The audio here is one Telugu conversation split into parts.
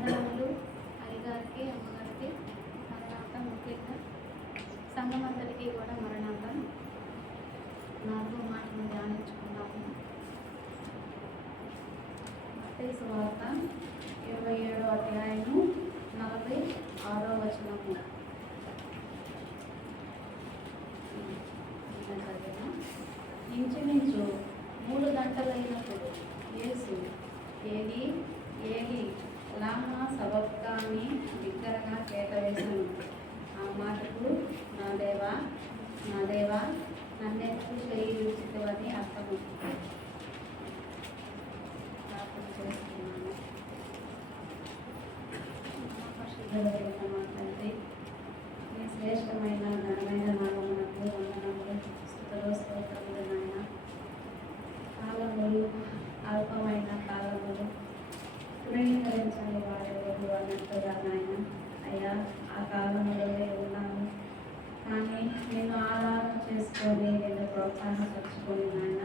వందనములు అయ్యగారికి, అమ్మగారికి, మరణాత ముఖ్యంగా సంఘమంతటికి కూడా మరణాత 4వ మాటను ధ్యానించుకున్నాము. మత్తయి సువార్త 27వ అధ్యాయము 46వ వచనము. ఇంచుమించు 3 గంటలైనప్పుడు యేసు ఏలీ ఏలీ లామా సబక్తానీ బిగ్గరగా కేక వేశాను. ఆ మాటకు నా దేవా నా దేవా నన్నెందుకు చేయి విడిచితివని అర్థము. ప్రార్థన చేస్తున్నాను. పరిశుద్ధుడైన మా తండ్రి, మీ శ్రేష్టమైన ఘనమైన నామమునకు వందనములు, స్తుతులు, స్తోత్రములు నాయన. కాలములు అల్పమైన కాలములు తృణీకరించని వాడెవరు అన్నట్టుగా నాయన. అయ్యా, ఆ కాలంలోనే ఉన్నాను, కానీ నేను ఆధారం చేసుకొని నేను ప్రోత్సాహపరుచుకొని నాయన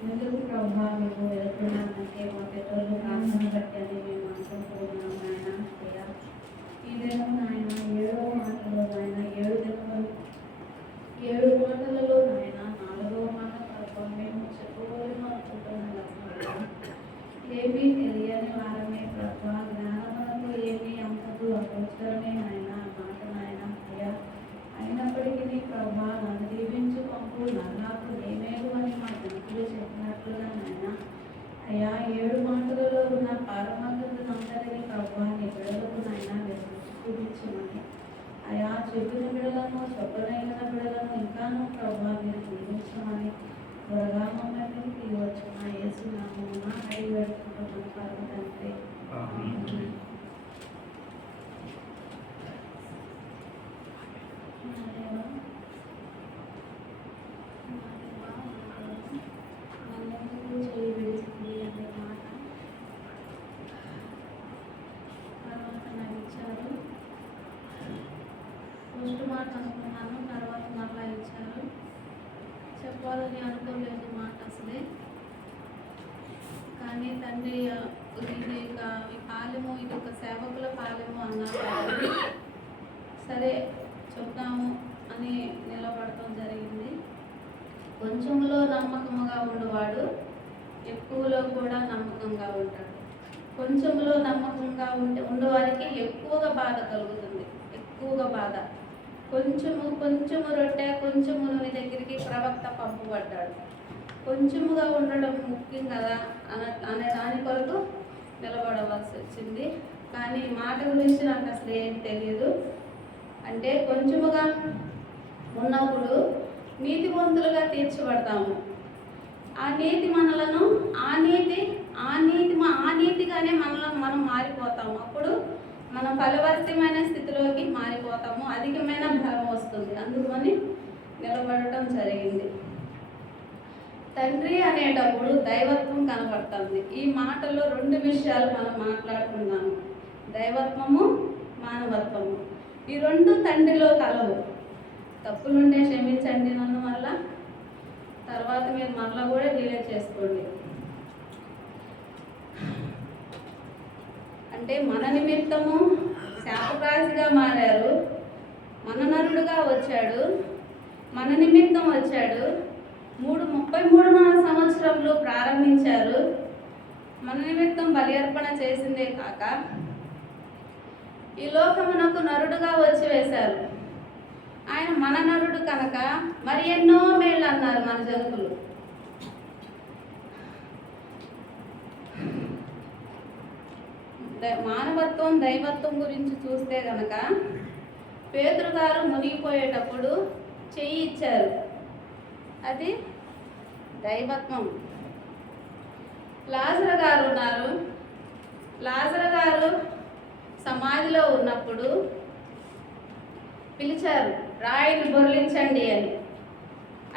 ముందుకు ప్రభావ మేము వెళ్తున్నానంటే మా పెద్దలు ప్రార్థన బట్టి అని మేము అనుకుంటూ ఉన్నాం నాయన. అయ్యా, ఈ దినం నాయన 7వ మాటలో నాయన 7 మాటలలో నాయన 4వ మాట ప్రభావ మేము చెప్పుకోలేము అనుకుంటున్నాం. ఏమీ తెలియని వారమే ప్రభావ, జ్ఞానమునకు ఏమీ అంతకు అగోచరమే నాయన మాట నాయన. అయ్యా, అయినప్పటికీ ప్రభా నన్ను దీవించు పంపు, నాకు నేమేగు అని మా తండ్రులు చెప్పినట్లుగా నాయన. అయ్యా, 7 మాటలలో ఉన్న పారమార్థతనంతటిని ప్రభా నీ బిడలకు నాయన మీరు చూపించమని. అయ్యా, చెప్పిన బిడలను చెప్పదగిన బిడలను ఇంకాను ప్రభా మీరు దీవించమని త్వరగా మమ్మల్ని తీయవచ్చు. నా యేసు నామమున అడిగి పెడుతున్నాను పరమ తండ్రి. నన్నెందుకు చేయి విడిచింది అనే మాట తర్వాత నాకు ఇచ్చారు. ఫస్ట్ మాట అనుకున్నాను, తర్వాత మళ్ళా ఇచ్చారు. చెప్పాలని అనుకోలేదు మాట అసలే. కానీ తండ్రి ఇది ఈ పాలెము, ఇది ఒక సేవకుల పాలెము అన్నారు కాబట్టి సరే చెప్తాము అని నిలబడటం జరిగింది. కొంచెంలో నమ్మకంగా ఉండేవాడు ఎక్కువలో కూడా నమ్మకంగా ఉంటాడు. కొంచెంలో నమ్మకంగా ఉండేవారికి ఎక్కువగా బాధ కలుగుతుంది, ఎక్కువగా బాధ. కొంచెము రొట్టె, కొంచెము నూనె దగ్గరికి ప్రవక్త పంపబడ్డాడు. కొంచెముగా ఉండడం ముఖ్యం కదా అనే దాని కొరకు నిలబడవలసి వచ్చింది. కానీ మాట గురించి నాకు అసలు ఏం తెలియదు. అంటే కొంచెముగా ఉన్నప్పుడు నీతివంతులుగా తీర్చబడతాము. ఆ నీతి మనలను ఆ నీతిగానే మనం మారిపోతాము. అప్పుడు మనం ఫలవర్తమైన స్థితిలోకి మారిపోతాము, అధికమైన బలం వస్తుంది. అందుకని నిలబడటం జరిగింది. తండ్రి అనేటప్పుడు దైవత్వం కనబడుతుంది. ఈ మాటల్లో 2 విషయాలు మనం మాట్లాడుకున్నాము, దైవత్వము, మానవత్వము. ఈ 2 తండ్రిలో కలవు. తప్పులుంటే క్షమించండి నన్ను, వల్ల తర్వాత మీరు మరలా కూడా డిలీట్ చేసుకోండి. అంటే మన నిమిత్తము శాపరాశిగా మారారు, మన నరుడుగా వచ్చాడు, మన నిమిత్తం వచ్చాడు. 33 సంవత్సరంలో ప్రారంభించారు. మన నిమిత్తం బలి అర్పణ చేసిందే కాక ఈ లోకమునకు నరుడుగా వచ్చి వేశారు. ఆయన మన నరుడు కనుక మరి ఎన్నో మేళ్ళు అన్నారు మన జనుకులు. మానవత్వం, దైవత్వం గురించి చూస్తే కనుక పేతురు గారు మునిగిపోయేటప్పుడు చెయ్యి ఇచ్చారు, అది దైవత్వం. లాజరు గారు ఉన్నారు, లాజరు గారు సమాధిలో ఉన్నప్పుడు పిలిచారు, రాయిని బొర్లించండి అని,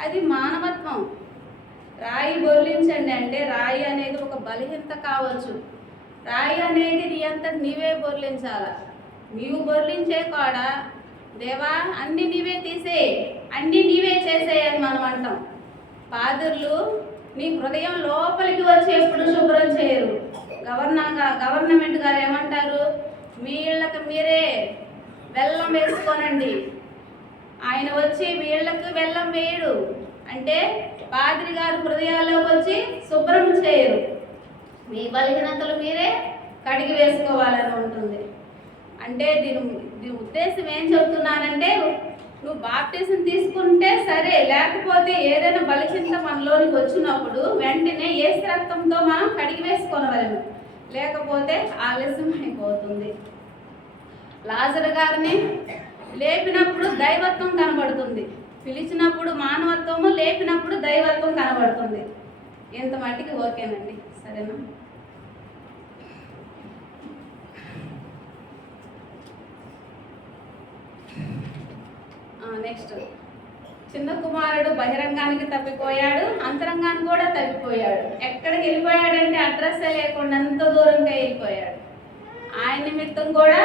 అది మానవత్వం. రాయి బొర్లించండి అంటే రాయి అనేది ఒక బలహీనత కావచ్చు. రాయి అనేది నీ అంతటి నీవే బొర్లించాల. నీవు బొర్లించే కాడ దేవా అన్ని నీవే తీసే, అన్ని నీవే చేసేయని మనం అంటాం. పాదుర్లు నీ హృదయం లోపలికి వచ్చి ఎప్పుడు శుభ్రం చేయరు. గవర్నమెంట్ గారు ఏమంటారు, మీ ఇళ్ళకు మీరే బెల్లం వేసుకోనండి. ఆయన వచ్చి మీ ఇళ్ళకు బెల్లం వేయడు. అంటే పాద్రి గారు హృదయాల్లోకి వచ్చి శుభ్రం చేయరు. మీ బలహీనతలు మీరే కడిగి వేసుకోవాలని ఉంటుంది. అంటే దీని ఉద్దేశం ఏం చెప్తున్నానంటే, నువ్వు బాప్టిజం తీసుకుంటే సరే, లేకపోతే ఏదైనా బలహీనత మనలోనికి వచ్చినప్పుడు వెంటనే యేసు రక్తంతో మనం కడిగి వేసుకోనవలెను, లేకపోతే ఆలస్యం అయిపోతుంది. లాజరు గారిని లేపినప్పుడు దైవత్వం కనబడుతుంది, పిలిచినప్పుడు మానవత్వము, లేపినప్పుడు దైవత్వం కనబడుతుంది. ఇంత మట్టికి ఓకేనండి, సరేనా? నెక్స్ట్, చిన్న కుమారుడు బహిరంగానికి తప్పిపోయాడు, అంతరంగానికి కూడా తప్పిపోయాడు. ఎక్కడికి వెళ్ళిపోయాడంటే అడ్రస్ లేకుండా ఎంత దూరంగా వెళ్ళిపోయాడు. ఆయన నిమిత్తం కూడా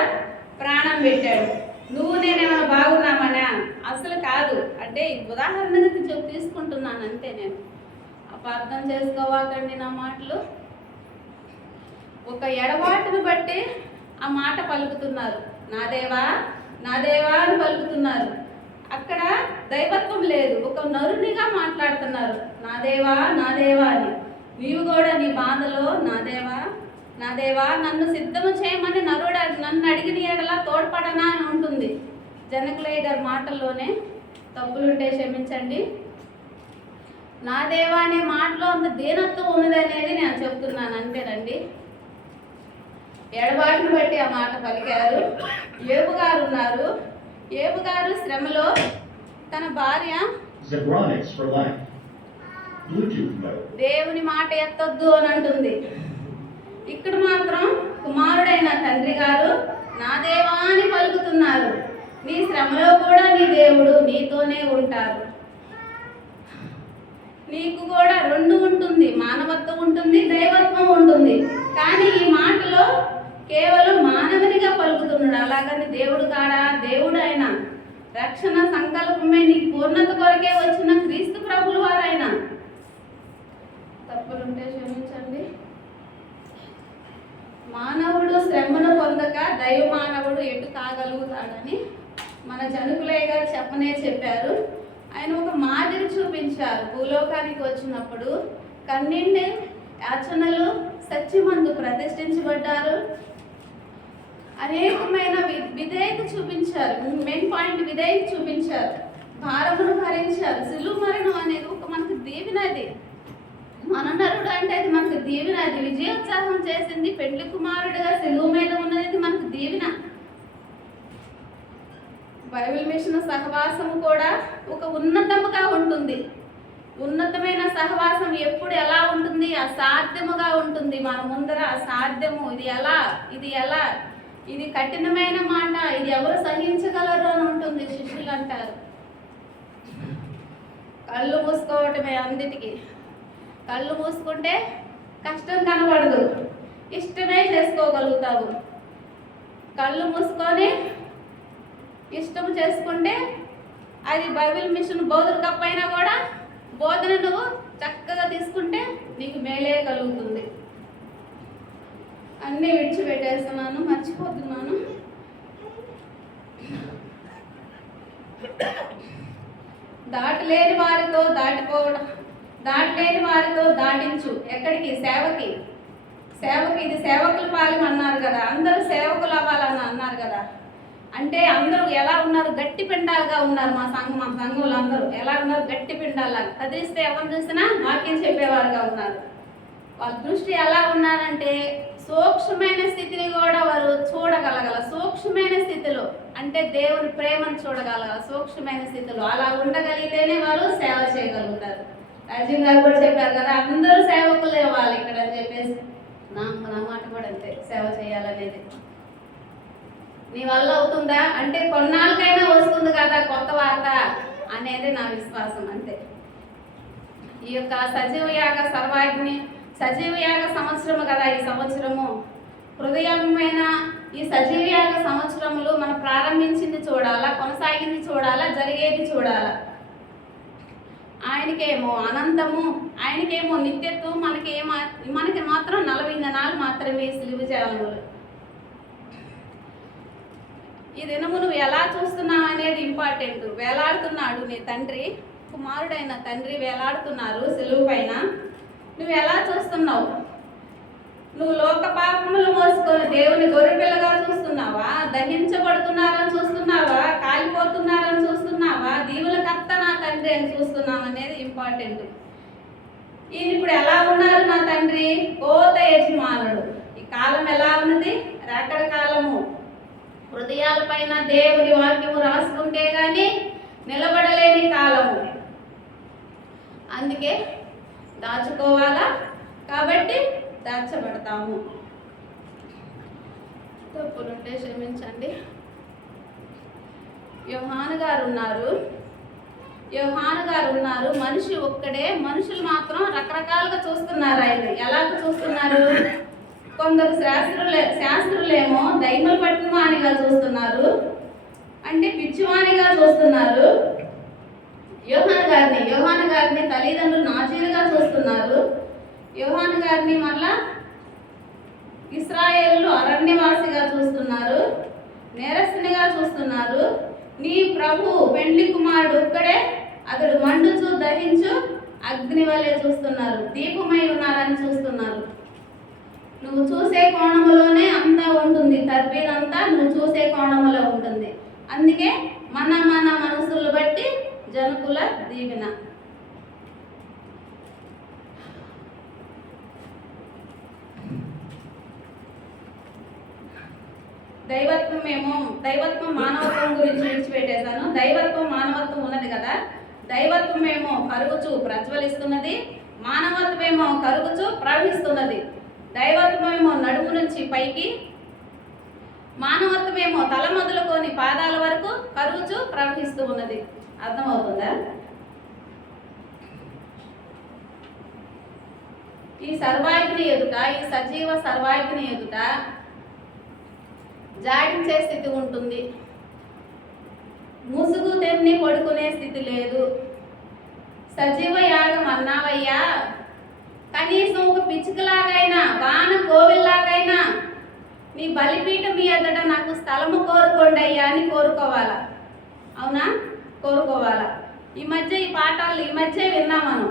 ప్రాణం పెట్టాడు. నువ్వు నేనేమైనా బాగున్నామనా? అసలు కాదు. అంటే ఉదాహరణగా తీసుకుంటున్నాను అంతే. నేను అపార్థం చేసుకోవాలండి నా మాటలు. ఒక ఎడబాటును బట్టి ఆ మాట పలుకుతున్నారు, నా దేవా నా దేవా అని పలుకుతున్నారు. అక్కడ దైవత్వం లేదు, ఒక నరునిగా మాట్లాడుతున్నారు, నా దేవా నా దేవా అని. నీవు కూడా నీ బాధలో నా దేవా నా దేవా నన్ను సిద్ధము చేయమని నన్ను అడిగిన ఎడలా తోడ్పడనా అని ఉంటుంది. జనకులయ్య గారి మాటల్లోనే తప్పులుంటే క్షమించండి. నా దేవా అనే మాటలో అంత దీనత్వం ఉన్నదనేది నేను చెప్తున్నాను, అంతేనండి. ఎడబాటును బట్టి ఆ మాట పలికారు. ఏబు గారు ఉన్నారు. ఏబు గారు శ్రమలో తన భార్య దేవుని మాట ఎత్తొద్దు అని అంటుంది. ఇక్కడ మాత్రం కుమారుడైన తండ్రి గారు నా దేవా అని పలుకుతున్నారు. నీ శ్రమలో కూడా నీ దేవుడు నీతోనే ఉంటారు. నీకు కూడా రెండు ఉంటుంది, మానవత్వం ఉంటుంది, దైవత్వం ఉంటుంది. కానీ ఈ మాటలో కేవలం మానవునిగా పలుకుతున్నాడు. అలాగని దేవుడు కాడా? దేవుడు ఆయన. రక్షణ సంకల్పమే నీ పూర్ణత కొరకే వచ్చిన క్రీస్తు ప్రభులు వారైనా. తప్పులుంటే క్షమించండి. మానవుడు శ్రమను పొందక దైవ మానవుడు ఎటు కాగలుగుతాడని మన జనకులయ్య గారు చెప్పారు. ఆయన ఒక మాదిరి చూపించారు. భూలోకానికి వచ్చినప్పుడు కన్నీండి యాచనలు సత్యమందు ప్రతిష్ఠించబడ్డారు. అనేకమైన విధేయత చూపించారు. మెయిన్ పాయింట్ విధేయత చూపించారు. భారమును భరించారు. సిలువ మరణం అనేది ఒక మనకు దీవెనది. మననరుడు అంటే అది మనకు దీవెనది. విజయోత్సాహం చేసింది. పెండ్లి కుమారుడుగా సిలువ మీద ఉన్నది మనకు దీవెన. బైబిల్ మిషన్ సహవాసము కూడా ఒక ఉన్నతముగా ఉంటుంది. ఉన్నతమైన సహవాసం ఎప్పుడు ఎలా ఉంటుంది? అసాధ్యముగా ఉంటుంది. మన ముందర అసాధ్యము, ఇది ఎలా ఇది కఠినమైన మాట, ఇది ఎవరు సహించగలరు అని ఉంటుంది. శిష్యులు అంటారు, కళ్ళు మూసుకోవటమే అన్నిటికీ. కళ్ళు మూసుకుంటే కష్టం కనబడదు, ఇష్టమే చేసుకోగలుగుతావు. కళ్ళు మూసుకొని ఇష్టం చేసుకుంటే అది బైబిల్ మిషన్ బోధన కప్పైనా కూడా బోధన నువ్వు చక్కగా తీసుకుంటే నీకు మేలే కలుగుతుంది. అన్నీ విడిచిపెట్టేస్తున్నాను, మర్చిపోతున్నాను. దాటలేని వారితో దాటిపోవడం, దాటలేని వారితో దాటించు. ఎక్కడికి? సేవకి. ఇది సేవకుల పాలెం అన్నారు కదా. అందరూ సేవకులు అవ్వాలని అన్నారు కదా. అంటే అందరూ ఎలా ఉన్నారు? గట్టి పిండాలుగా ఉన్నారు. మా సంఘంలో అందరూ ఎలా ఉన్నారు? గట్టి పిండాలాగా. కదిలిస్తే ఎవరు చూసినా వాక్యం చెప్పేవారుగా ఉన్నారు. వాళ్ళ దృష్టి ఎలా ఉన్నారంటే సూక్ష్మమైన స్థితిని కూడా వారు చూడగలగల. సూక్ష్మమైన స్థితిలో అంటే దేవుని ప్రేమను చూడగలగల. సూక్ష్మమైన స్థితిలో అలా ఉండగలిగితేనే వారు సేవ చేయగలుగుతారు. రాజీవ్ గారు కూడా చెప్పారు కదా, అందరూ సేవకులు ఇవ్వాలి ఇక్కడ అని చెప్పేసి. నా మాట కూడా అంతే, సేవ చేయాలనేది. నీ వల్ల అవుతుందా అంటే కొన్నాళ్ళకైనా వస్తుంది కదా కొత్త వార్త అనేది నా విశ్వాసం, అంతే. ఈ యొక్క సజీవయాగ సంవత్సరము కదా ఈ సంవత్సరము. హృదయమైన ఈ సజీవయాగ సంవత్సరములు మనం ప్రారంభించింది చూడాలా, కొనసాగింది చూడాలా, జరిగేది చూడాలా. ఆయనకేమో అనంతము, ఆయనకేమో నిత్యత్వం, మనకి మాత్రం 40 దినాలు మాత్రమే సిలువ చేయాలి. ఈ దినము నువ్వు ఎలా చూస్తున్నావు అనేది ఇంపార్టెంట్. వేలాడుతున్నాడు నీ తండ్రి, కుమారుడైన తండ్రి వేలాడుతున్నారు సిలువ పైన. నువ్వు ఎలా చూస్తున్నావు? నువ్వు లోక పాపములు మోసుకొని దేవుని గొర్రెపిల్లగా చూస్తున్నావా? దహించబడుతున్నారని చూస్తున్నావా? కాలిపోతున్నారని చూస్తున్నావా? దీవుల కర్త నా తండ్రి అని చూస్తున్నావు అనేది ఇంపార్టెంట్. ఈయన ఇప్పుడు ఎలా ఉన్నారు నా తండ్రి? కోత యజమానుడు. ఈ కాలం ఎలా ఉన్నది? రాకడ కాలము. హృదయాలపైన దేవుని వాక్యము రాసుకుంటే గాని నిలబడలేని కాలము. అందుకే దాచుకోవాలా, కాబట్టి దాచబడతాము. తప్పులుంటే క్షమించండి. యోహాను గారు ఉన్నారు. మనిషి ఒక్కడే. మనుషులు మాత్రం రకరకాలుగా చూస్తున్నారు ఆయన. ఎలాగ చూస్తున్నారు? కొందరు శాస్త్రులేమో దైమలు పట్టినవానిగా చూస్తున్నారు, అంటే పిచ్చివానిగా చూస్తున్నారు. యోహాను గారిని తల్లిదండ్రులు నాజీరుగా చూస్తున్నారు. యోహాను గారిని మళ్ళా ఇశ్రాయేలు అరణ్యవాసిగా చూస్తున్నారు, నేరస్తునిగా చూస్తున్నారు. నీ ప్రభు పెండ్లి కుమారుడు ఒక్కడే, అతడు మండుచు దహించు అగ్ని వలె చూస్తున్నారు, దీపమై ఉన్నారని చూస్తున్నారు. నువ్వు చూసే కోణములోనే అంతా ఉంటుంది. తర్బీదంతా నువ్వు చూసే కోణములో ఉంటుంది. అందుకే మన మనసులు బట్టి జనకుల దీవెన. దైవత్వం మానవత్వం గురించి విడిచిపెట్టేశాను. దైవత్వం మానవత్వం ఉన్నది కదా. దైవత్వం ఏమో కరుగుచు ప్రజ్వలిస్తున్నది, మానవత్వం ఏమో కరుగుచు ప్రవహిస్తున్నది. దైవత్వం ఏమో నడుము నుంచి పైకి, మానవత్వం ఏమో తల మొదలుకొని పాదాల వరకు కరుగుచు ప్రవహిస్తూ ఉన్నది. అర్థమవుతుందా? ఈ సర్వాగ్ని ఎదుట, ఈ సజీవ సర్వాగ్ని ఎదుట జాడించే స్థితి ఉంటుంది. ముసుగు తెన్ని పడుకునే స్థితి లేదు. సజీవ యాగం అన్నావయ్యా, కనీసం ఒక పిచ్చుకలాగైనా, వాన కోవిల్లాగైనా నీ బలిపీఠం మీ ఎదుట నాకు స్థలము కోరుకోండి అయ్యా అని కోరుకోవాలా? అవునా? కోరుకోవాలా? ఈ పాఠాలు విన్నాం మనం.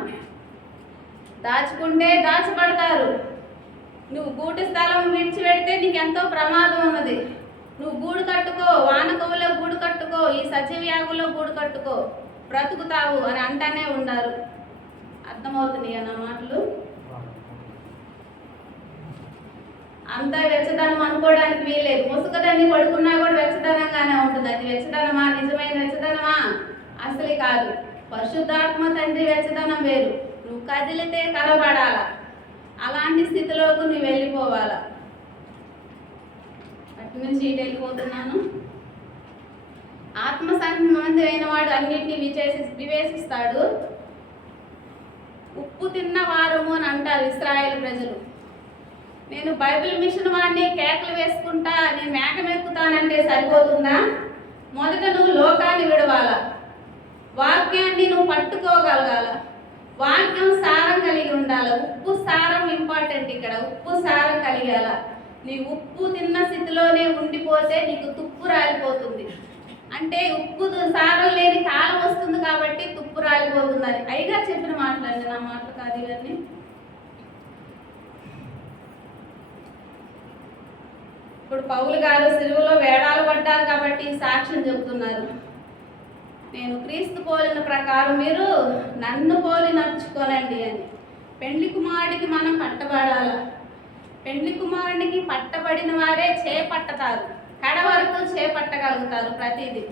దాచుకుంటే దాచబడతారు. నువ్వు గూటి స్థలం విడిచిపెడితే నీకు ఎంతో ప్రమాదం ఉన్నది. నువ్వు గూడు కట్టుకో, వానకోవలో గూడు కట్టుకో, ఈ సజీవ యాగులో గూడు కట్టుకో, బ్రతుకుతావు అని అంటానే ఉన్నారు. అర్థమవుతున్నాయి అన్న మాటలు. అంతా వెచ్చదనం అనుకోవడానికి వీల్లేదు. ముసుగదాన్ని పడుకున్నా కూడా వెచ్చదనంగానే ఉంటుంది. అది వెచ్చదనమా? నిజమైన వెచ్చదనమా? అసలు కాదు. పరిశుద్ధాత్మ తండ్రి వెచ్చదనం వేరు. నువ్వు కదిలితే కలబడాల. అలాంటి స్థితిలోకి నువ్వు వెళ్ళిపోవాలా. అటు నుంచి ఇటు వెళ్ళిపోతున్నాను. ఆత్మ సంబంధమైన వాడు అన్నిటినీ వివేచిస్తాడు. ఉప్పు తిన్న వారము అని అంటారు ఇశ్రాయేలు ప్రజలు. నేను బైబిల్ మిషన్ వాడిని కేకలు వేసుకుంటా, నేను మేకం ఎక్కుతానంటే సరిపోతుందా? మొదట నువ్వు లోకాన్ని విడవాల. వాక్యాన్ని నువ్వు పట్టుకోగలగాల. వాక్యం సారం కలిగి ఉండాలి. ఉప్పు సారం ఇంపార్టెంట్ ఇక్కడ. ఉప్పు సారం కలిగాల. నీ ఉప్పు తిన్న స్థితిలోనే ఉండిపోతే నీకు తుప్పు రాలిపోతుంది. అంటే ఉప్పు సారం లేని కాలం వస్తుంది కాబట్టి తుప్పు రాలిపోతుంది. అది అయిగా చెప్పిన మాటలండి, నా మాటలు కాదు ఇవన్నీ. ఇప్పుడు పౌలు గారు సిలువలో వేడాలు పడ్డారు కాబట్టి సాక్ష్యం చెబుతున్నారు. నేను క్రీస్తు పోలిన ప్రకారం మీరు నన్ను పోలి నడుచుకోనండి అని. పెండ్లి కుమారుడికి మనం పట్టబడాల. పెండ్లి కుమారుడికి పట్టబడిన వారే చేపట్టతారు. కడ వరకు చేపట్టగలుగుతారు ప్రతిదీ.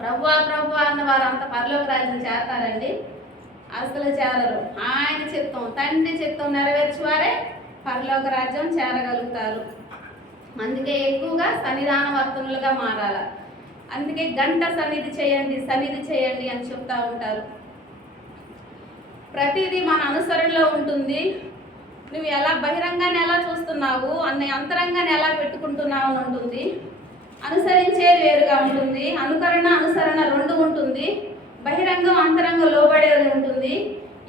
ప్రభువా ప్రభువా అన్న వారు అంత పరలోక రాజ్యం చేరతారండి? అసలు చేరరు. ఆయన చిత్తం, తండ్రి చిత్తం నెరవేర్చువారే పరలోక రాజ్యం చేరగలుగుతారు. అందుకే ఎక్కువగా సన్నిధాన వర్తనులుగా మారాల. అందుకే గంట సన్నిధి చేయండి అని చెప్తా ఉంటారు. ప్రతిదీ మన అనుసరణలో ఉంటుంది. నువ్వు ఎలా బహిరంగాన్ని ఎలా చూస్తున్నావు, అంతరంగాన్ని ఎలా పెట్టుకుంటున్నావు అని ఉంటుంది. అనుసరించేది వేరుగా ఉంటుంది. అనుసరణ రెండు ఉంటుంది. బహిరంగం అంతరంగం లోబడేది ఉంటుంది.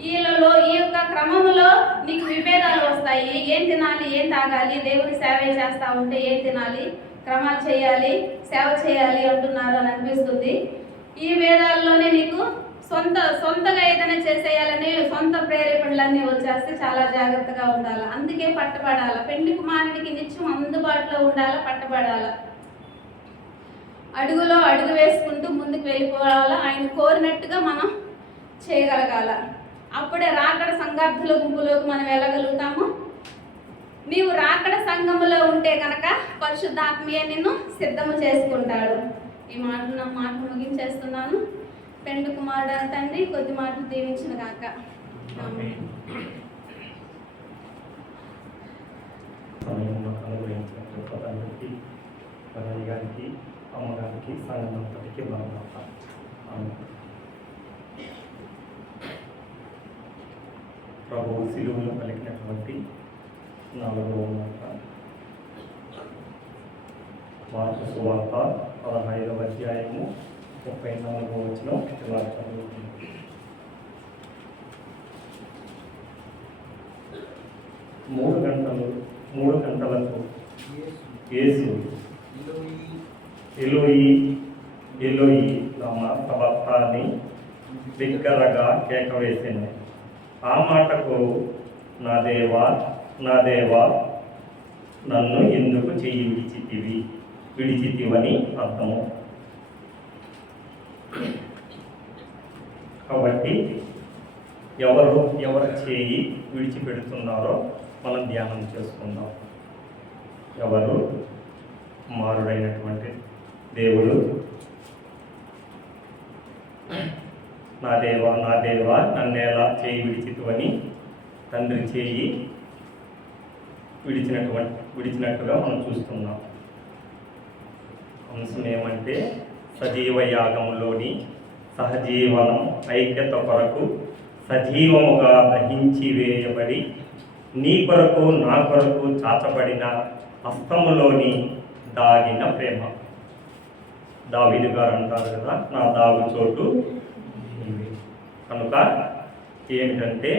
వీళ్ళలో ఈ యొక్క క్రమంలో నీకు విభేదాలు వస్తాయి. ఏం తినాలి, ఏం తాగాలి, దేవుని సేవ చేస్తా ఉంటే ఏం తినాలి, క్రమాలు చేయాలి, సేవ చేయాలి అంటున్నారు అని అనిపిస్తుంది. ఈ వేదాల్లోనే నీకు సొంతగా ఏదైనా చేసేయాలని సొంత ప్రేరేపణలన్నీ వచ్చేస్తే చాలా జాగ్రత్తగా ఉండాలి. అందుకే పట్టబడాల. పెండ్లి కుమారుడికి నిత్యం అందుబాటులో ఉండాల, పట్టబడాల. అడుగులో అడుగు వేసుకుంటూ ముందుకు వెళ్ళిపోవాలా. ఆయన కోరినట్టుగా మనం చేయగలగాల. అప్పుడే రాకడ సంగార్థుల గుంపులోకి మనం వెళ్ళగలుగుతాము. నీవు రాకడ సంఘములో ఉంటే కనుక పరిశుద్ధాత్మీయ నిన్ను సిద్ధము చేసుకుంటాడు. ఈ మాటను ముగించేస్తున్నాను. పెండు కుమారుడు తండ్రి కొద్ది మాటలు దీవించిన కాక. గారికి, అమ్మగారికి, సంఘంతటికి ప్రభు శిలువలో పలికినటువంటి 4వ మాట మార్కు సువార్త 15వ అధ్యాయము 34వ వచనం ఇలా చదువుతుంది. మూడు గంటలకు యేసు ఎలోయి ఎలోయి లమా సబక్తాని బిగ్గరగా కేక వేసింది. ఆ మాటకు నా దేవా నా దేవా నన్ను ఎందుకు చెయ్యి విడిచితివని అర్థము. కాబట్టి ఎవరు చేయి విడిచిపెడుతున్నారో మనం ధ్యానం చేసుకుందాం. ఎవరు? కుమారుడైనటువంటి దేవుడు. నా దేవా నా దేవా నన్నేలా చేయి విడిచితువని తండ్రి చేయి విడిచినట్టుగా మనం చూస్తున్నాం. అంశం ఏమంటే సజీవ యాగంలోని సహజీవనం ఐక్యత కొరకు సజీవముగా దహించి వేయబడి నీ కొరకు నా కొరకు చాచబడిన హస్తములోని దాగిన ప్రేమ. దావీదు గారు అంటారు కదా, నా దాగు చోటు కనుక ఏమిటంటే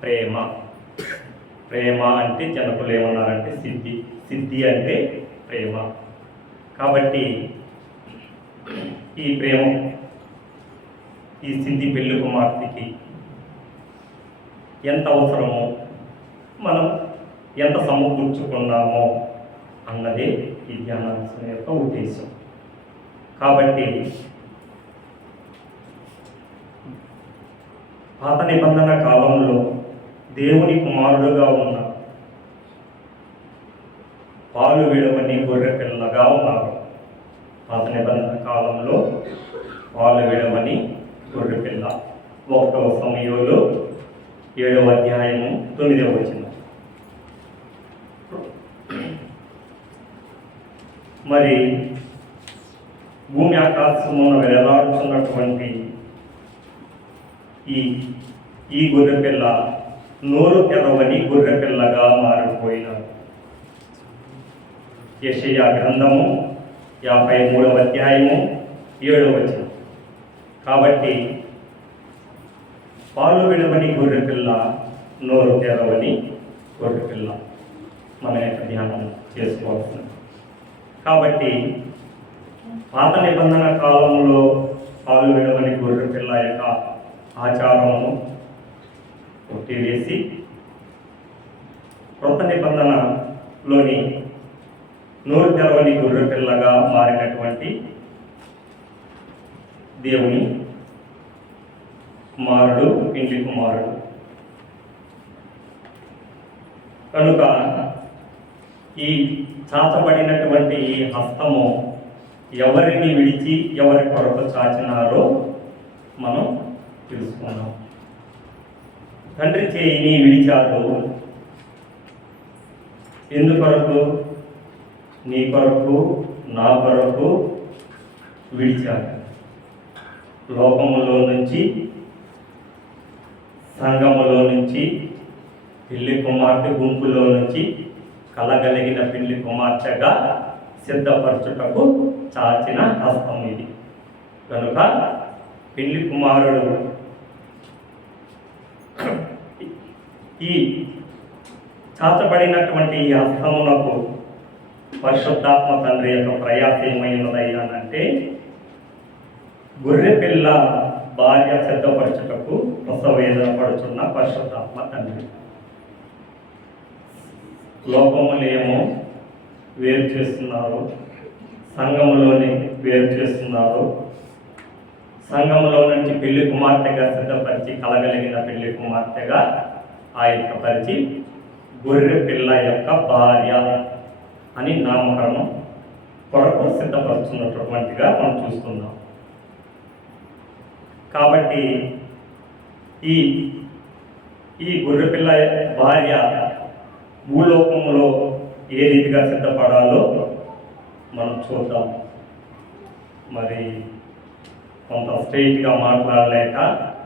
ప్రేమ. ప్రేమ అంటే జనకులు ఏమన్నారంటే సిద్ధి అంటే ప్రేమ. కాబట్టి ఈ ప్రేమ ఈ సిద్ధి పెళ్లి కుమార్తెకి ఎంత అవసరమో మనం ఎంత సమకూర్చుకున్నామో అన్నదే ఈ ధ్యానాంశం యొక్క ఉద్దేశం. కాబట్టి పాత నిబంధన కాలంలో దేవుని కుమారుడుగా ఉన్న పాలు విడవని గొర్రె పిల్లగా ఉన్నారు. పాత నిబంధన కాలంలో పాలు విడవని గొర్రె పిల్ల. 1వ సమయంలో 7వ అధ్యాయము 9వ వచనం. మరి భూమి ఆకాశమున వేలాడుతున్నటువంటి ఈ గొర్రెపిల్ల నోరు తెరవని గొర్రెపిల్లగా మారిపోయినారు. యెషయా గ్రంథము 53వ అధ్యాయము 7వ వచనం. కాబట్టి పాలు విడవని గొర్రెపిల్ల, నోరు తెరవని గొర్రెపిల్ల మన యొక్క ధ్యానం చేసుకోవాల్సింది. కాబట్టి పాత నిబంధన కాలంలో పాలు విడవని గొర్రెపిల్ల యొక్క ఆచారమును కొట్టివేసి కొత్త నిబంధనలోని నోరు తెరవని గొర్రెపిల్లగా మారినటువంటి దేవుని కుమారుడు, ఇంటి కుమారుడు. కనుక ఈ చాచబడినటువంటి ఈ హస్తము ఎవరిని విడిచి ఎవరి కొరకు చాచినారో మనం తెలుసుకున్నాం. తండ్రి చేయిని విడిచారు. ఎందుకొరకు? నీ కొరకు, నా కొరకు విడిచారు. లోకములో నుంచి, సంఘములో నుంచి, పెళ్లి కుమార్తె గుంపులో నుంచి కలగలిగిన పెళ్లి కుమార్తెగా సిద్ధపరచుటకు చాచిన హస్తం ఇది. కనుక పెళ్లి కుమారుడు ఈ చాచబడినటువంటి ఈ హస్తమునకు పరిశుద్ధాత్మ తండ్రి యొక్క ప్రయాస ఏమైనదయ్యా అంటే గొర్రె పిల్ల భార్య సిద్ధపరచుటకు ప్రసవేదన పడుతున్న పరిశుద్ధాత్మ తండ్రి. లోకములేమో వేరు చేస్తున్నారు, సంఘములోని వేరు చేస్తున్నారు. సంఘములో నుంచి పెళ్లి కుమార్తెగా సిద్ధపరిచి కలగలిగిన పెళ్లి కుమార్తెగా ఆయత్తపరిచి గొర్రె పిల్ల యొక్క భార్య అని నామకరణం కొరకు సిద్ధపరుచున్నటువంటిగా మనం చూస్తున్నాం. కాబట్టి ఈ ఈ గొర్రెపిల్ల భార్య భూలోకంలో ఏ రీతిగా సిద్ధపడాలో మనం చూద్దాం. మరి కొంత స్ట్రైట్గా మాట్లాడలేక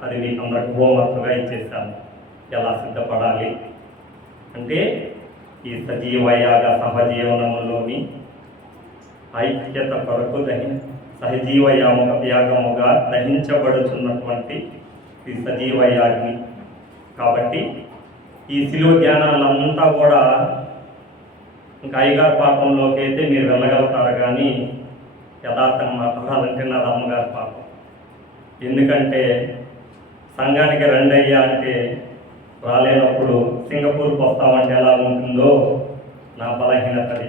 అది మీకు అందరికి హోంవర్క్గా ఇచ్చేసాను. ఎలా సిద్ధపడాలి అంటే ఈ సజీవయాగ సహజీవనములోని ఐక్యత కొరకు సహజీవ యాగముగా దహించబడుతున్నటువంటి ఈ సజీవయాగ్ని. కాబట్టి ఈ శిలువ ధ్యానాలంతా కూడా ఇంకా అయ్యగారి పాపంలోకి అయితే మీరు వెళ్ళగలుగుతారు, కానీ యథార్థంగా మాట్లాడాలంటే నాది అమ్మగారి పాపం. ఎందుకంటే సంఘానికి రండి అయ్యా అంటే రాలేనప్పుడు సింగపూర్కి వస్తామంటే ఎలా ఉంటుందో నా బలహీనతది.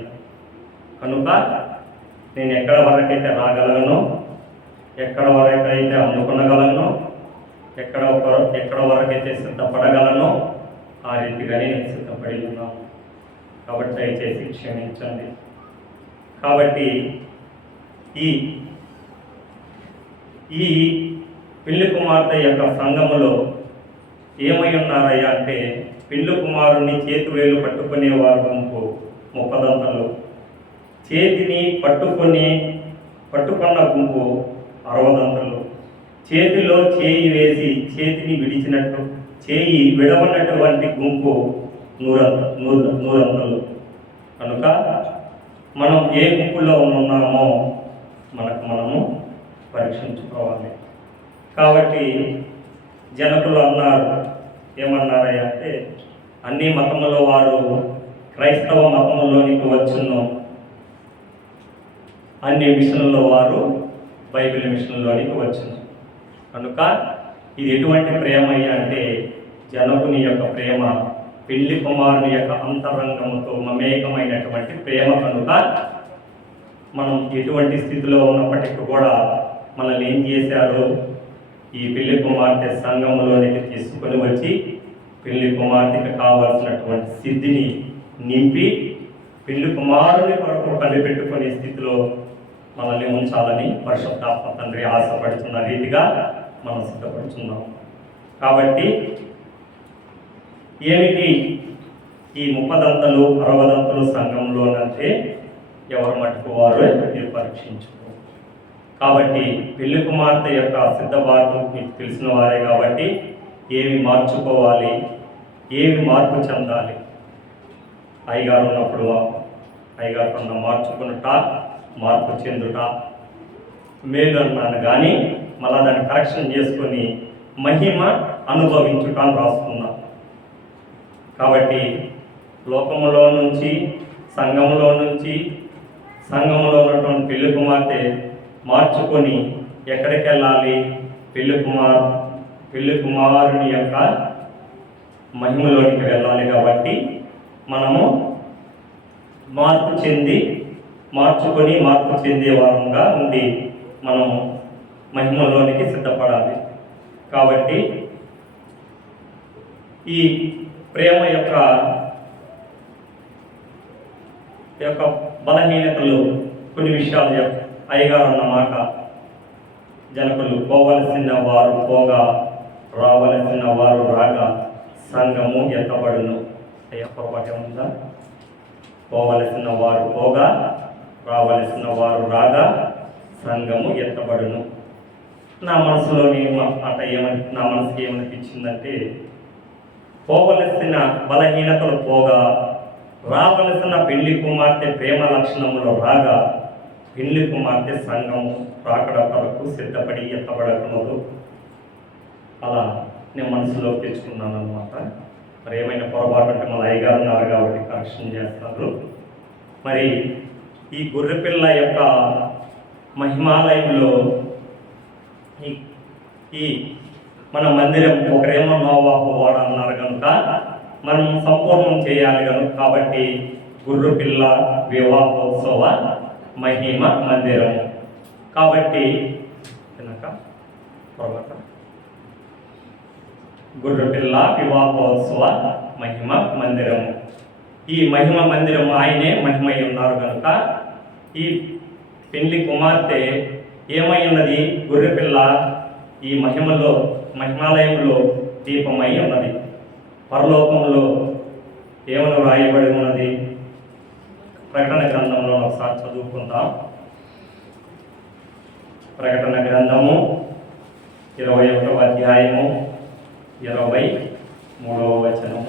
కనుక నేను ఎక్కడ వరకైతే రాగలను, ఎక్కడ వరకైతే అందుకునగలను, ఎక్కడ వరకైతే సిద్ధపడగలను ఆ రీతిగానే నేను సిద్ధపడి ఉన్నాను. కాబట్టి దయచేసి క్షమించండి. కాబట్టి ఈ పెళ్లి కుమార్తె యొక్క సంఘములో ఏమై ఉన్నారయ్యా అంటే పెళ్లి కుమారుని చేతి వేలు పట్టుకునేవారు గుంపు 30 దంతలు, చేతిని పట్టుకున్న గుంపు 60 దంతలు, చేతిలో చేయి వేసి చేతిని విడిచినట్టు చేయి విడవనటువంటి గుంపు 100 దంతలు. కనుక మనం ఏ గుంపులో ఉన్నామో మనము పరీక్షించుకోవాలి. కాబట్టి జనకులు ఏమన్నారయ్యా అంటే అన్ని మతముల వారు క్రైస్తవ మతములోనికి వచ్చును, అన్ని మిషన్లలో వారు బైబిల్ మిషన్లోనికి వచ్చును. కనుక ఇది ఎటువంటి ప్రేమ అయ్యా అంటే జనకుని యొక్క ప్రేమ పెళ్లి కుమారుని యొక్క అంతరంగముతో మమేకమైనటువంటి ప్రేమ. కనుక మనం ఎటువంటి స్థితిలో ఉన్నప్పటికీ కూడా మనల్ని ఏం చేశారు, ఈ పెళ్లి కుమార్తె సంఘములోనికి తీసుకొని వచ్చి పెళ్లి కుమార్తెకి కావాల్సినటువంటి సిద్ధిని నింపి పెళ్లి కుమారుని కొరకు కనిపెట్టుకునే స్థితిలో మనల్ని ఉంచాలని పరిశుద్ధాత్మ తండ్రి ఆశపడుతున్న రీతిగా మనం సిద్ధపడుతున్నాం. కాబట్టి ఏమిటి ఈ 30 దంతలు 60 దంతలు సంఘంలోనంటే ఎవరు మటుకు వారు మీరు పరీక్షించుకో. కాబట్టి పెళ్లి కుమార్తె యొక్క సిద్ధపాటు మీకు తెలిసిన వారే కాబట్టి ఏమి మార్చుకోవాలి, ఏమి మార్పు చెందాలి. అయ్యగారు ఉన్నప్పుడు అయ్యగారు కన్నా మార్చుకునుట, మార్పు చెందుట మేలు అన్నాను, కానీ మళ్ళా దాన్ని కరెక్షన్ చేసుకొని మహిమ అనుభవించుట అని రాసుకున్నాం. కాబట్టి లోకములో నుంచి సంఘములో ఉన్నటువంటి పెళ్లి కుమార్తె మార్చుకొని ఎక్కడికి వెళ్ళాలి, పెళ్లి కుమారుని యొక్క మహిమలోనికి వెళ్ళాలి. కాబట్టి మనము మార్పు చెందే వారంగా ఉండి మనము మహిమలోనికి సిద్ధపడాలి. కాబట్టి ఈ ప్రేమ యొక్క బలహీనతలు కొన్ని విషయాలు అయ్యగారు అన్నమాట. జనకులు పోవలసిన వారు పోగా రావలసిన వారు రాగా సంఘము ఎత్తబడును. అయ్యా పొరపాటు ఉందా? పోవలసిన వారు పోగా రావలసిన వారు రాగా సంఘము ఎత్తబడును. నా మనసుకి ఏమనిపించిందంటే పోవలసిన బలహీనతలు పోగా రావలసిన పెళ్లి కుమార్తె ప్రేమ లక్షణములో రాగా పెళ్లి కుమార్తె సంఘము రాకడ కొరకు సిద్ధపడి ఎత్తబడకూడదు. అలా నేను మనసులో తెచ్చుకున్నాను అన్నమాట. మరి ఏమైనా పొరపాటు అంటే మన అయ్యగారు ఉన్నారు కాబట్టి కరెక్షన్ చేస్తారు. మరి ఈ గొర్రెపిల్ల యొక్క మహిమాలయంలో ఈ మన మందిరం ఒకరేమో నోవాహు వాడు అన్నారు కనుక మనం సంపూర్ణం చేయాలి కనుక కాబట్టి గొర్రెపిల్ల వివాహోత్సవ మహిమ మందిరం. కాబట్టి గొర్రెపిల్ల వివాహోత్సవ మహిమ మందిరము. ఈ మహిమ మందిరం ఆయనే మహిమై ఉన్నారు కనుక ఈ పెండ్లి కుమార్తె ఏమై ఉన్నది? గొర్రెపిల్ల ఈ మహిమాలయంలో దీపమై ఉన్నది. పరలోకంలో ఏమని రాయబడి ఉన్నది? ప్రకటన గ్రంథంలో ఒకసారి చదువుకుందాం. ప్రకటన గ్రంథము 21వ అధ్యాయము 23వ వచనం.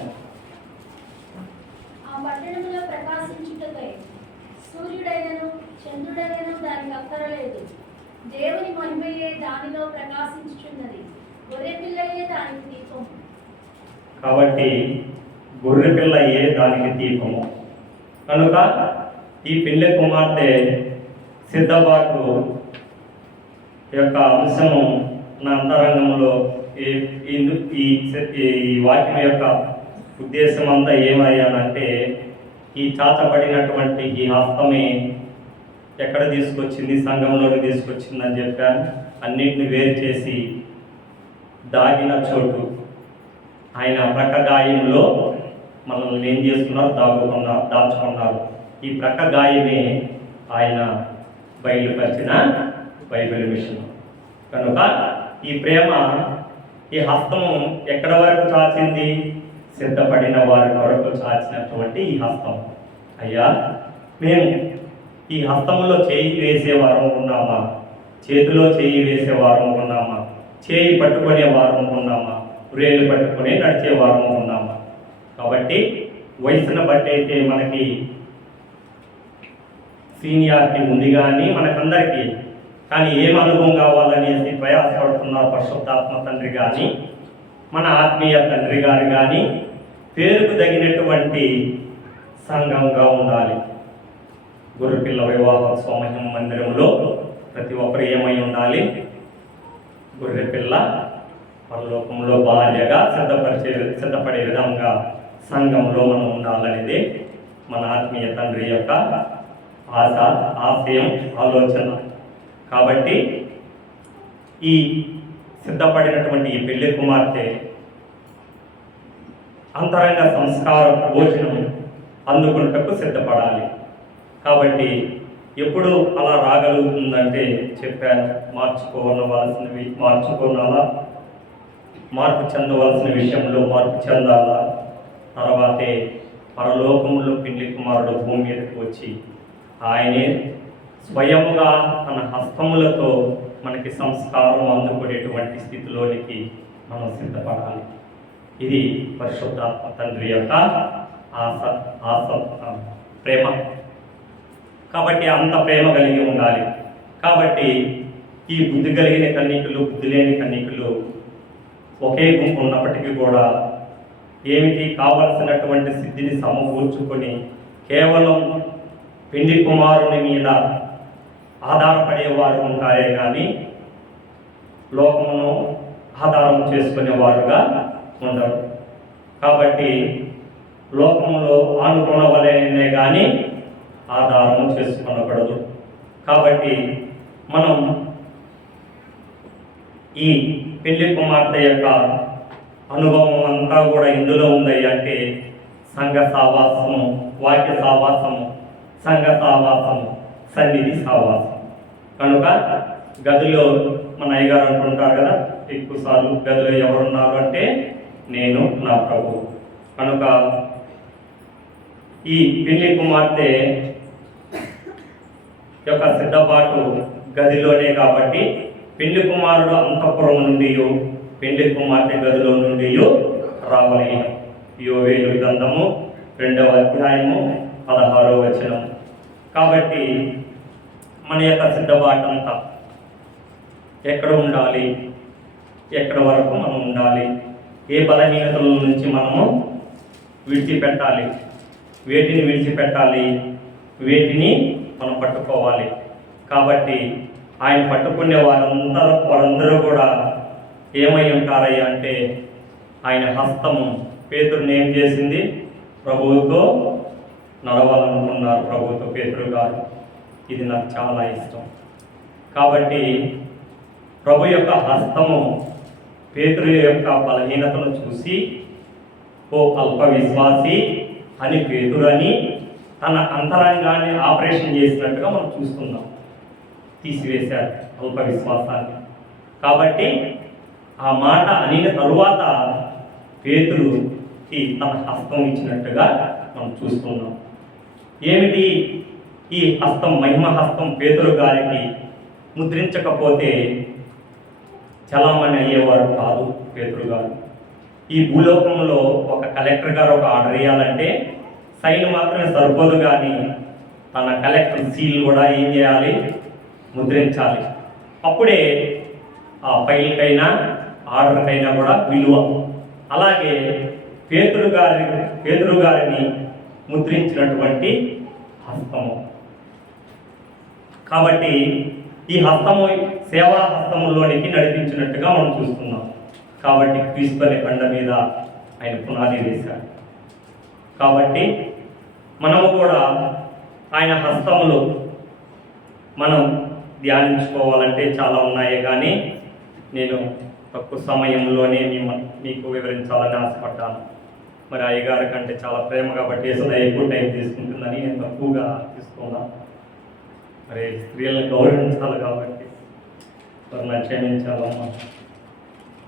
ఆ పట్టణములో ప్రకాశించుటకై సూర్యుడైనను చంద్రుడైనను దానికి అక్కరలేదు. దేవుని మహిమయే దానిలో ప్రకాశించుచున్నది. గొర్రెపిల్లయే దానికి దీపము. కాబట్టి గొర్రెపిల్లయే దానికి దీపము కనుక ఈ పెళ్లి కుమార్తె సిద్ధపాటు యొక్క అంశము నా అంతరంగంలో ఈ వాక్యం యొక్క ఉద్దేశం అంతా ఏమయ్యానంటే ఈ చాచబడినటువంటి ఈ హస్తమే ఎక్కడ తీసుకొచ్చింది? సంఘంలోకి తీసుకొచ్చిందని చెప్పాను. అన్నింటిని వేరు చేసి దాగిన చోటు ఆయన ప్రక్క గాయంలో మనల్ని ఏం చేసుకున్నారు? దాచుకున్నారు. ఈ ప్రక్క గాయమే ఆయన బయలుపరిచిన బైబిల్ మిషన్ కనుక ఈ ప్రేమ ఈ హస్తము ఎక్కడ వరకు చాచింది? సిద్ధపడిన వారి వరకు చాచినటువంటి ఈ హస్తం. అయ్యా, మేము ఈ హస్తములో చేయి వేసే వారం ఉన్నామా? చేతిలో చేయి వేసే వారం ఉన్నామా? చేయి పట్టుకునే వారం ఉన్నామా? వ్రేలు పట్టుకుని నడిచే వారం ఉన్నామా? కాబట్టి వయసును బట్టి అయితే మనకి సీనియారిటీ ఉంది కానీ మనకందరికీ కానీ ఏం అనుభవం కావాలనేసి ప్రయాసపడుతున్నారు పరిశుద్ధాత్మ తండ్రి కానీ మన ఆత్మీయ తండ్రి గారు కానీ పేరుకు తగినటువంటి సంఘంగా ఉండాలి. గొర్రెపిల్ల వివాహోత్సవ మహిమ మందిరంలో ప్రతి ఒక్కరు ఏమై ఉండాలి? గొర్రెపిల్ల పరలోకంలో భార్యగా సిద్ధపడే విధంగా సంఘంలో మనం ఉండాలనేది మన ఆత్మీయ తండ్రి యొక్క ఆశ, ఆశయం, ఆలోచన. కాబట్టి ఈ సిద్ధపడినటువంటి ఈ పెళ్లి కుమార్తె అంతరంగ సంస్కార భోజనం అందుకున్నటకు సిద్ధపడాలి. కాబట్టి ఎప్పుడు అలా రాగలుగుతుందంటే చెప్పాను, మార్చుకోవాలా, మార్పు చెందవలసిన విషయంలో మార్పు చెందాలా. తర్వాతే పరలోకంలో పెళ్లి కుమారుడు భూమి మీదకి వచ్చి ఆయనే స్వయముగా తన హస్తములతో మనకి సంస్కారం అందుకునేటువంటి స్థితిలోనికి మనం సిద్ధపడాలి. ఇది పరిశుద్ధాత్మ తండ్రి యొక్క ప్రేమ. కాబట్టి అంత ప్రేమ కలిగి ఉండాలి. కాబట్టి ఈ బుద్ధి కలిగిన కన్యకులు, బుద్ధి లేని కన్యకులు ఒకే గుంపు ఉన్నప్పటికీ కూడా ఏమిటి కావలసినటువంటి సిద్ధిని సమకూర్చుకొని కేవలం పెళ్లి కుమారుని మీద ఆధారపడేవారు ఉంటారే కానీ లోకమును ఆధారం చేసుకునేవారుగా ఉండరు. కాబట్టి లోకములో ఆనుకునవలనే కానీ ఆధారము చేసుకొనకూడదు. కాబట్టి మనం ఈ పెళ్లి కుమార్తె యొక్క అనుభవం అంతా కూడా ఇందులో ఉంది. అంటే సంఘ సావాసము, వాక్య సావాసము, సంఘ సావాసము, సన్నిధి సావాసం. కనుక గదిలో మన అయ్యగారు అంటుంటారు కదా, ఎక్కువసార్లు గదిలో ఎవరున్నారు అంటే నేను, నా ప్రభు. కనుక ఈ పెళ్లి కుమార్తె యొక్క సిద్ధపాటు గదిలోనే. కాబట్టి పెళ్లి కుమారుడు అంతఃపురం నుండి, పెళ్లి కుమార్తె గదిలో నుండి రావాలి. యోవేలు గ్రంథము 2వ అధ్యాయము 16వ వచనం. కాబట్టి మన యొక్క సిద్ధపాటు అంతా ఎక్కడ ఉండాలి, ఎక్కడ వరకు మనం ఉండాలి, ఏ బలహీనతల నుంచి మనము విడిచిపెట్టాలి. వేటిని విడిచిపెట్టాలి? వేటిని మనం పట్టుకోవాలి. కాబట్టి ఆయన పట్టుకునే వారందరూ కూడా ఏమై ఉంటారయ్యా అంటే ఆయన హస్తము పేతురుని ఏం చేసింది? ప్రభువుతో నడవాలనుకున్నారు. ప్రభువుతో పేతురు గారు. ఇది నాకు చాలా ఇష్టం. కాబట్టి ప్రభు యొక్క హస్తము పేతురు యొక్క బలహీనతను చూసి ఓ అల్ప విశ్వాసి అని పేతురని తన అంతరంగాన్ని ఆపరేషన్ చేసినట్టుగా మనం చూస్తున్నాం. తీసివేశారు అల్ప విశ్వాసాన్ని. కాబట్టి ఆ మాట అనిన తరువాత పేతురుకి తన హస్తం ఇచ్చినట్టుగా మనం చూస్తున్నాం. ఏమిటి ఈ హస్తం? మహిమ హస్తం పేతురు గారికి ముద్రించకపోతే చలామణి అయ్యేవారు కాదు పేతురు గారు. ఈ భూలోకంలో ఒక కలెక్టర్ గారు ఒక ఆర్డర్ వేయాలంటే సైన్ మాత్రమే సరిపోదు, కానీ తన కలెక్టర్ సీల్ కూడా ఏం చేయాలి? ముద్రించాలి. అప్పుడే ఆ ఫైల్కైనా ఆర్డర్కైనా కూడా విలువ. అలాగే పేతురు గారిని ముద్రించినటువంటి హస్తము. కాబట్టి ఈ హస్తము సేవా హస్తములోనికి నడిపించినట్టుగా మనం చూస్తున్నాం. కాబట్టి క్రీస్తు అనే బండ మీద ఆయన పునాది వేశాడు. కాబట్టి మనము కూడా ఆయన హస్తములు మనం ధ్యానించుకోవాలంటే చాలా ఉన్నాయి, కానీ నేను తక్కువ సమయంలోనే మీకు వివరించాలని ఆశపడ్డాను. మరి అయ్యగారి కంటే చాలా ప్రేమ కాబట్టి ఎక్కువ టైం తీసుకుంటుందని నేను తక్కువగా తీసుకున్నాను. మరి స్త్రీలను గౌరవించాలి కాబట్టి వారిని క్షమించాలమ్మా.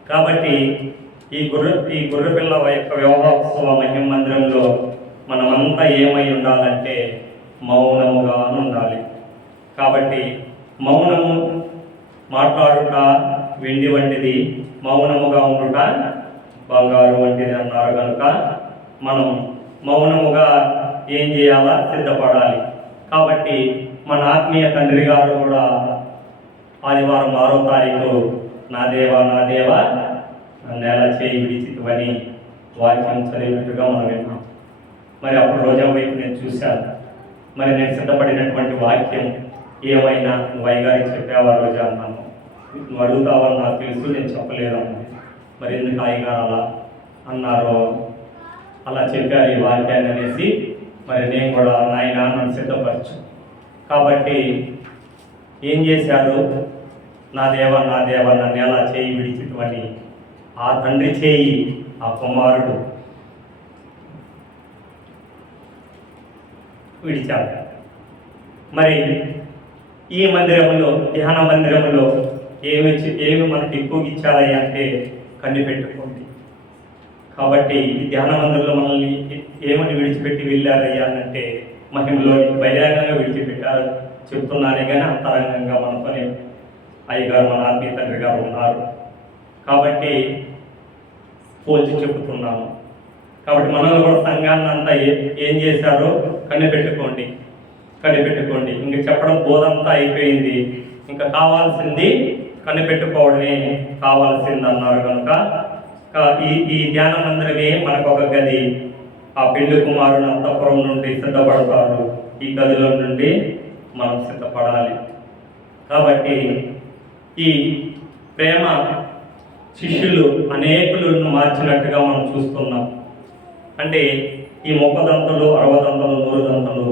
కాబట్టి ఈ గొర్రెపిల్ల యొక్క వివాహోత్సవ మహిమ మందిరంలో మనమంతా ఏమై ఉండాలంటే మౌనముగా ఉండాలి. కాబట్టి మౌనము మాట్లాడుట వెండి వంటిది, మౌనముగా ఉండుట బంగారు వంటిది అన్నారు. కనుక మనం మౌనముగా ఏం చేయాలా? సిద్ధపడాలి. కాబట్టి మన ఆత్మీయ తండ్రి గారు కూడా ఆదివారం 6వ తారీఖు నా దేవా నన్ను ఎలా చేయి విడిచితువని వాక్యం చదివినట్టుగా మనం విన్నాం. మరి అప్పుడు రోజా వైపు నేను చూశాను. మరి నేను సిద్ధపడినటువంటి వాక్యం ఏమైనా నువ్వు అయ్యగారికి చెప్పావా రోజా అన్నాను. నువ్వు అడుగుతావని నాకు తెలుసు, నేను చెప్పలేదన్నది. మరి ఎందుకు అయ్యగారు అలా అన్నారో, అలా చెప్పారు ఈ వాక్యాన్ని అనేసి మరి నేను కూడా నాయన నన్ను సిద్ధపరచు. కాబట్టి ఏం చేశారు? నా దేవ నన్ను ఎలా చేయి విడిచితువని ఆ తండ్రి చేయి ఆ కుమారుడు విడిచాడు. మరి ఈ మందిరంలో, ధ్యాన మందిరంలో ఏమి మనకి ఎక్కువగా ఇచ్చాలి అంటే కన్ను పెట్టుకోండి. కాబట్టి ఈ ధ్యాన మందిరంలో మనల్ని ఏమని విడిచిపెట్టి వెళ్ళారయ్యా అంటే మహిమలో బహిరంగంగా విడిచిపెట్టారు చెప్తున్నానే, కానీ అంతరంగంగా మనతోనే అయ్యగారు మన ఆత్మీయ తండ్రి గారు ఉన్నారు. కాబట్టి పోల్చి చెబుతున్నాను. కాబట్టి మనల్ని కూడా సంఘాన్ని అంతా ఏం చేశారో కనిపెట్టుకోండి. ఇంక చెప్పడం బోధంతా అయిపోయింది, ఇంకా కావాల్సింది కనిపెట్టుకోవడమే కావాల్సింది అన్నారు. కనుక ఈ ధ్యాన మందిరమే మనకు ఒక గది. ఆ పెళ్లి కుమారుని అంతఃపురం నుండి సిద్ధపడతారు. ఈ గదిలో నుండి మనం సిద్ధపడాలి. కాబట్టి ఈ ప్రేమ శిష్యులు అనేకులను మార్చినట్టుగా మనం చూస్తున్నాం. అంటే ఈ 30 దంతలు, 60 దంతలు, 100 దంతలు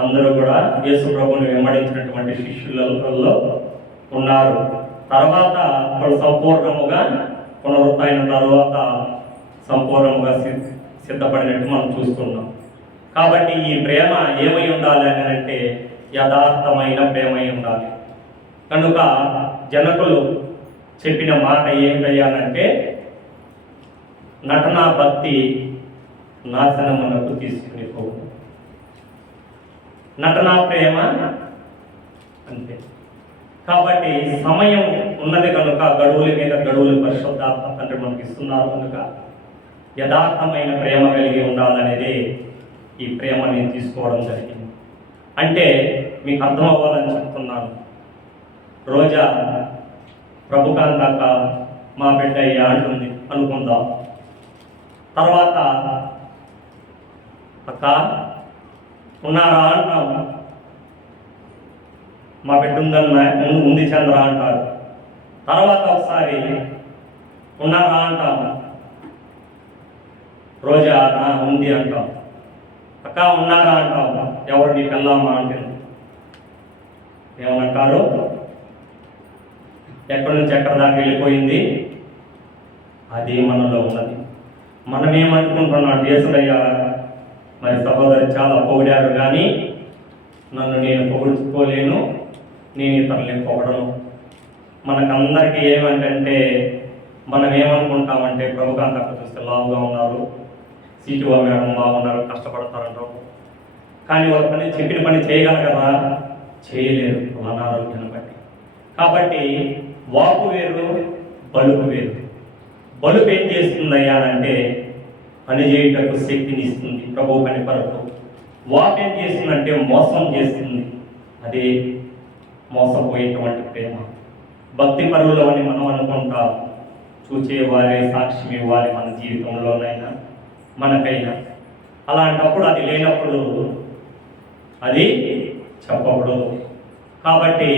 అందరూ కూడా యేసు ప్రభువుని వెంబడించినటువంటి శిష్యులలో ఉన్నారు. తర్వాత వాళ్ళు సంపూర్ణముగా పునరుత్థానం తర్వాత సంపూర్ణముగా సిద్ధపడినట్టు మనం చూస్తున్నాం. కాబట్టి ఈ ప్రేమ ఏమై ఉండాలి అని అంటే యథార్థమైన ప్రేమై ఉండాలి. కనుక జనకులు చెప్పిన మాట ఏంటయ్యానంటే నటనా భక్తి నాశనమునకు తీసుకుని పోవు, నటనా ప్రేమ అంతే. కాబట్టి సమయం ఉన్నది కనుక గడువుల మీద గడువులు పరిశుద్ధాత్మ తండ్రి మనకి ఇస్తున్నారు కనుక యథార్థమైన ప్రేమ కలిగి ఉండాలనేదే ఈ ప్రేమ నేను తీసుకోవడం జరిగింది. అంటే మీకు అర్థం అవ్వాలని చెప్తున్నాను. రోజా ప్రభుకాంతాక మా బిడ్డ అంటుంది అనుకుందాం. తర్వాత అక్క ఉన్నారా అంటాం, మా బిడ్డ ఉంది చంద్ర అంటారు. తర్వాత ఒకసారి ఉన్నారా అంటాం, రోజా ఉంది అంటాం. అక్క ఉన్నారా అంటాం, ఎవరు నీ పెళ్ళామా అంటే ఏమంటారు, ఎక్కడి నుంచి ఎక్కడి దాకా వెళ్ళిపోయింది. అది మనలో ఉన్నది. మనం ఏమనుకుంటున్నాం, యేసయ్య మరి సహోదరు చాలా పొగిడారు, కానీ నన్ను నేను పొగుడుచుకోలేను, నేను ఇతరులని పొగడను. మనకందరికీ ఏమంటే మనం ఏమనుకుంటామంటే ప్రభుకాంత చూస్తే లావుగా ఉన్నారు, సీటువా మేడం బాగున్నారు, కష్టపడతారంటారు. కానీ వాళ్ళ పని చెప్పిన పని చేయగలగరా? చేయలేరు అనారోగ్యాన్ని బట్టి. కాబట్టి వాపు వేరు, బలుపు వేరు. బలుపు ఏం చేస్తుందయ్యా అంటే పని చేయుటకు శక్తిని ఇస్తుంది, ప్రభు పని కొరకు. వాపు ఏం చేస్తుందంటే మోసం చేస్తుంది. అదే మోసపోయేటువంటి ప్రేమ. భక్తి పరువులు అని మనం అనుకుంటాం, చూచేవారే సాక్ష్యం ఇవ్వాలి మన జీవితంలోనైనా మనకైనా. అలాంటప్పుడు అది లేనప్పుడు అది చెప్పకూడదు. కాబట్టి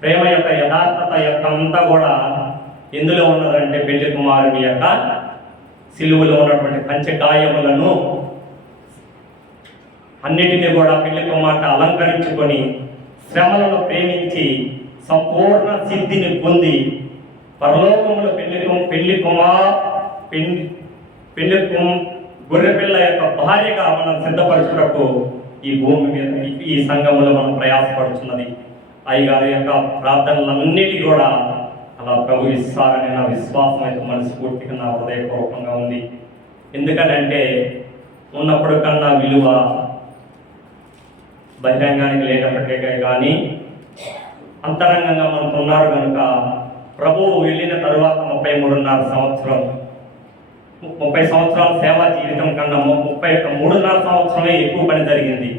ప్రేమ యొక్క యథార్థత యొక్క అంతా కూడా ఎందులో ఉన్నదంటే పెళ్లి కుమారుని యొక్క సిలువలో ఉన్నటువంటి పంచగాయములను అన్నిటినీ కూడా పెళ్లి కుమార్తె అలంకరించుకొని శ్రమలను ప్రేమించి సంపూర్ణ సిద్ధిని పొంది పరలోకములో గొర్రెపిల్ల యొక్క భార్యగా మనం సిద్ధపరచుటకు ఈ భూమి మీద ఈ సంఘములో మనం ప్రయాసపడుతున్నది. అయ్యగారి యొక్క ప్రార్థనలన్నిటి కూడా అలా ప్రభు ఇస్తారని నా విశ్వాసం అయితే మనస్ఫూర్తిగా నా హృదయపూర్వకంగా ఉంది. ఎందుకనంటే ఉన్నప్పుడు కన్నా విలువ బహిరంగానికి లేనప్పటికే కానీ అంతరంగంగా మనకు ఉన్నారు కనుక ప్రభువు వెళ్ళిన తరువాత 33.5 సంవత్సరాల సేవా జీవితం కన్నా 33.5 సంవత్సరమే ఎక్కువ పని జరిగింది.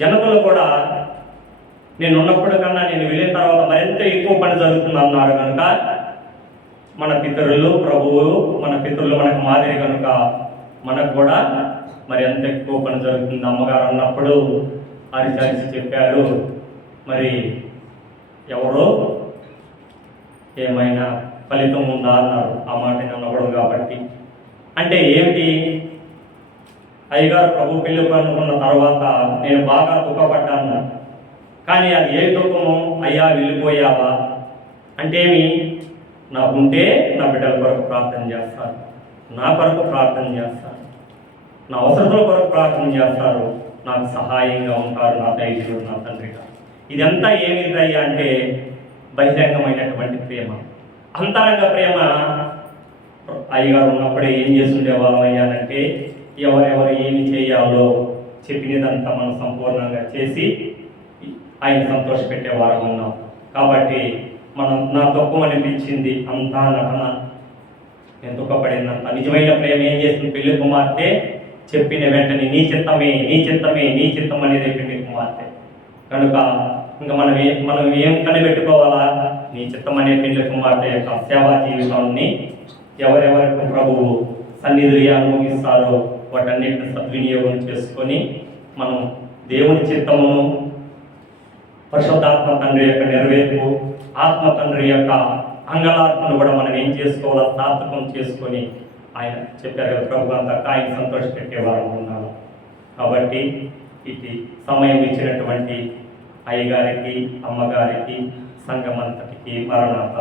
జనకులు కూడా నేను ఉన్నప్పుడు కన్నా నేను వెళ్ళిన తర్వాత మరింత ఎక్కువ పని జరుగుతుంది అన్నారు కనుక మన పితరులు ప్రభువు మన పితరులు మనకు మాదిరి కనుక మనకు కూడా మరి ఎంత ఎక్కువ పని జరుగుతుంది. అమ్మగారు అన్నప్పుడు అరిచి చెప్పారు, మరి ఎవరో ఏమైనా ఫలితం ఉందా అన్నారు. ఆ మాట అన్నప్పుడు కాబట్టి అంటే ఏమిటి, అయ్యగారు ప్రభు పెళ్ళి అనుకున్న తర్వాత నేను బాగా దుఃఖపడ్డాను. కానీ అది ఏ దుఃఖము, అయ్యా వెళ్ళిపోయావా అంటే ఏమి, నాకుంటే నా బిడ్డల కొరకు ప్రార్థన చేస్తారు, నా కొరకు ప్రార్థన చేస్తారు, నా అవసరతల కొరకు ప్రార్థన చేస్తారు, నాకు సహాయంగా ఉంటారు, నా దైవుడు, నా తండ్రిగా. ఇదంతా ఏమిటయ్యా అంటే బహిరంగమైనటువంటి ప్రేమ. అంతరంగ ప్రేమ అయ్యగారు ఉన్నప్పుడే ఏం చేస్తుండే వాళ్ళం అయ్యానంటే ఎవరెవరు ఏమి చేయాలో చెప్పినదంతా మనం సంపూర్ణంగా చేసి ఆయన సంతోషపెట్టేవారం ఉన్నాం. కాబట్టి నా దుఃఖం అనిపించింది అంతా నటన, నేను దుఃఖపడిందంత. నిజమైన ప్రేమ ఏం చేస్తుంది, పెళ్లి కుమార్తె చెప్పిన వెంటనే నీ చిత్తమే నీ చిత్తమే నీ చిత్తం అనేది పెళ్లి కుమార్తె కనుక ఇంకా మనం ఏం కనిపెట్టుకోవాలా, నీ చిత్తం అనే పెళ్లి కుమార్తె యొక్క సేవా జీవితాన్ని ఎవరెవరికి ప్రభువు సన్నిధి అనుభవిస్తారో వాటన్నిటిని సద్వినియోగం చేసుకొని మనం దేవుని చిత్తమును, పరిశుద్ధాత్మ తండ్రి యొక్క నెరవేర్పు, ఆత్మ తండ్రి యొక్క అంగలాత్మను కూడా మనం ఏం చేసుకోవాలో సార్థకం చేసుకొని ఆయన చెప్పారు కదా ప్రభు అంతా ఆయన సంతోషపెట్టేవారు ఉన్నాము. కాబట్టి ఇది సమయం ఇచ్చినటువంటి అయ్యగారికి, అమ్మగారికి, సంఘమంతటికి మరణాత.